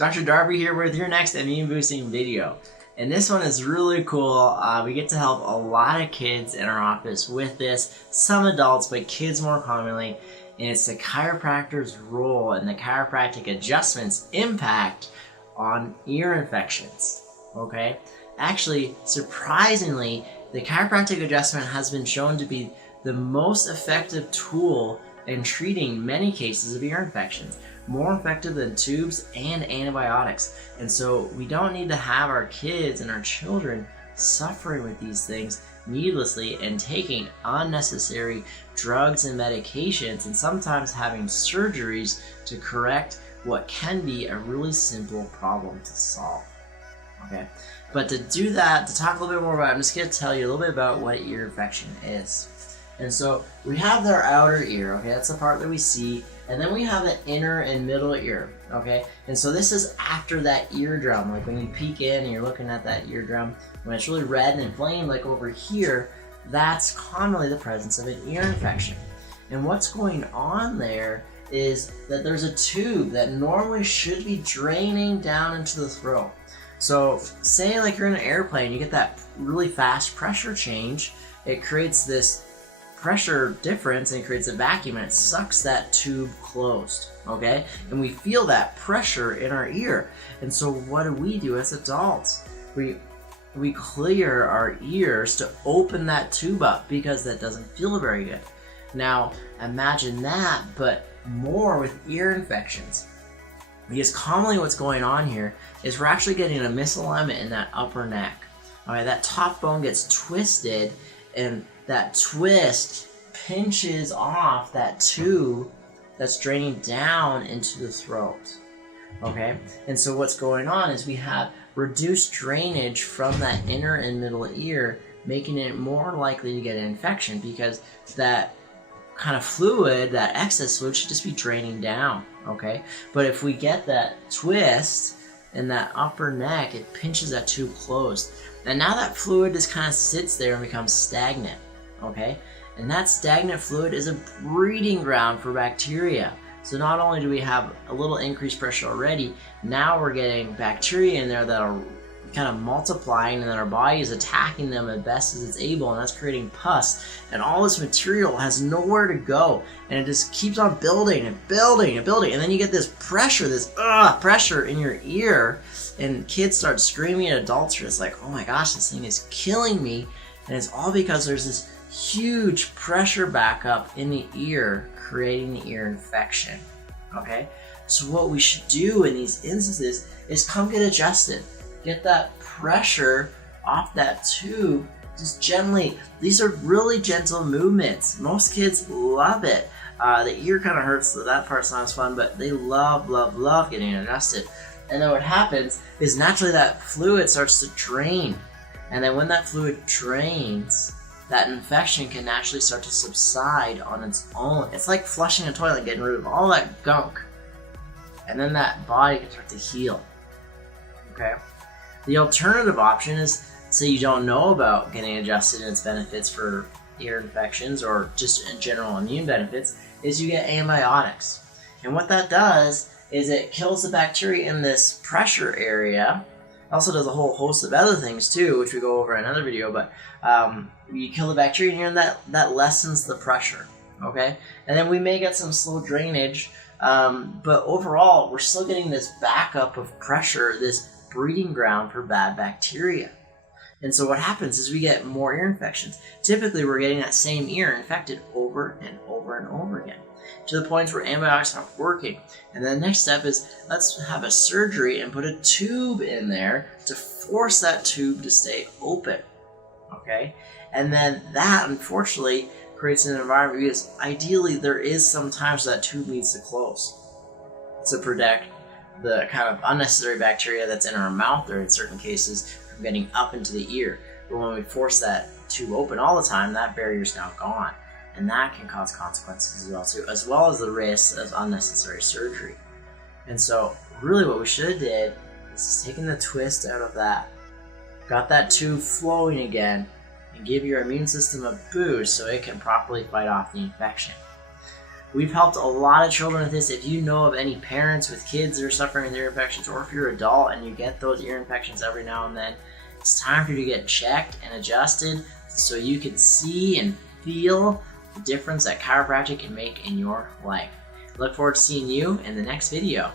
Dr. Darby here with your next immune boosting video. And this one is really cool. We get to help a lot of kids in our office with this, some adults, but kids more commonly. And it's the chiropractor's role and the chiropractic adjustments impact on ear infections, okay? Actually, surprisingly, the chiropractic adjustment has been shown to be the most effective tool in treating many cases of ear infections, more effective than tubes and antibiotics. And so we don't need to have our kids and our children suffering with these things needlessly and taking unnecessary drugs and medications and sometimes having surgeries to correct what can be a really simple problem to solve. Okay, but to do that, to talk a little bit more about it, I'm just going to tell you a little bit about what an ear infection is. And so we have our outer ear, okay, that's the part that we see, and then we have the inner and middle ear, okay? And so this is after that eardrum, like when you peek in and you're looking at that eardrum, when it's really red and inflamed, like over here, that's commonly the presence of an ear infection. And what's going on there is that there's a tube that normally should be draining down into the throat. So say like you're in an airplane, you get that really fast pressure change, it creates this pressure difference and it creates a vacuum and it sucks that tube closed, okay? And we feel that pressure in our ear. And so what do we do as adults? We clear our ears to open that tube up because that doesn't feel very good. Now imagine that, but more with ear infections. Because commonly what's going on here is we're actually getting a misalignment in that upper neck. All right, that top bone gets twisted and that twist pinches off that tube that's draining down into the throat, okay? And so what's going on is we have reduced drainage from that inner and middle ear, making it more likely to get an infection because that kind of fluid, that excess fluid, should just be draining down, okay? But if we get that twist in that upper neck, it pinches that tube closed. And now that fluid just kind of sits there and becomes stagnant, okay? And that stagnant fluid is a breeding ground for bacteria. So not only do we have a little increased pressure already, now we're getting bacteria in there that are kind of multiplying and then our body is attacking them as best as it's able, and that's creating pus. And all this material has nowhere to go and it just keeps on building and building and building. And then you get this pressure, this pressure in your ear, and kids start screaming at adults. It's like, oh my gosh, this thing is killing me. And it's all because there's this huge pressure backup in the ear creating the ear infection, okay? So what we should do in these instances is come get adjusted. Get that pressure off that tube just gently. These are really gentle movements. Most kids love it. The ear kind of hurts, so that part's not as fun, but they love getting adjusted. And then what happens is naturally that fluid starts to drain. And then when that fluid drains, that infection can naturally start to subside on its own. It's like flushing a toilet, getting rid of all that gunk. And then that body can start to heal, okay? The alternative option is, say you don't know about getting adjusted and its benefits for ear infections or just in general immune benefits, is you get antibiotics. And what that does is it kills the bacteria in this pressure area. It also does a whole host of other things too, which we go over in another video, but you kill the bacteria in here and that lessens the pressure, okay? And then we may get some slow drainage, but overall, we're still getting this backup of pressure, this breeding ground for bad bacteria. And so what happens is we get more ear infections. Typically, we're getting that same ear infected over and over and over again, to the point where antibiotics aren't working. And then the next step is let's have a surgery and put a tube in there to force that tube to stay open, okay? And then that, unfortunately, creates an environment because ideally there is some times that tube needs to close to protect the kind of unnecessary bacteria that's in our mouth or in certain cases from getting up into the ear. But when we force that tube open all the time, that barrier's now gone. And that can cause consequences as well too, as well as the risk of unnecessary surgery. And so really what we should have did is taken the twist out of that, got that tube flowing again, and give your immune system a boost so it can properly fight off the infection. We've helped a lot of children with this. If you know of any parents with kids that are suffering with ear infections, or if you're an adult and you get those ear infections every now and then, it's time for you to get checked and adjusted so you can see and feel the difference that chiropractic can make in your life. Look forward to seeing you in the next video.